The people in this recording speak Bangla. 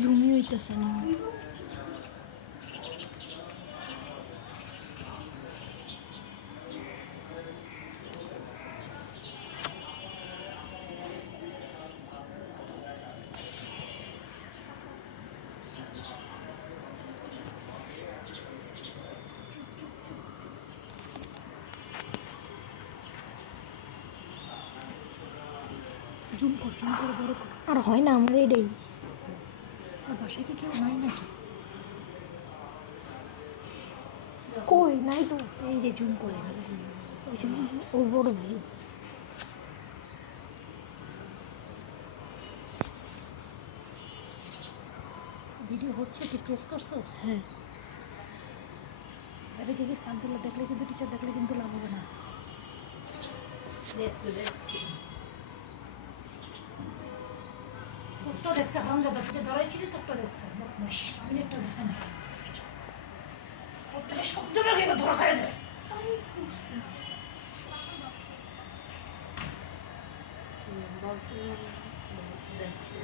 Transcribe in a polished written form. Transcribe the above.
জুমই হইতেছে না। জুম করে বড় কর। আর হয় না আমার এটাই। আর বাসায় কি কেউ নাই নাকি? কই নাই তো। এই যে জুম করে ও বড় ভাই। ভিডিও হচ্ছে, তুই প্রেস করছস? হ্যাঁ। আরে দেখি সাবগুলো দেখলে কিন্তু, টিচার দেখলে কিন্তু লাভ হবে না। দেখছি তোরটা দেখছে, হারামজাদা যে দাঁড়াইছিলি তোরটা দেখছে। আমি একটা দেখেন ওটাকে সব জায়গায় ধরা খাই দেয়। দেখছি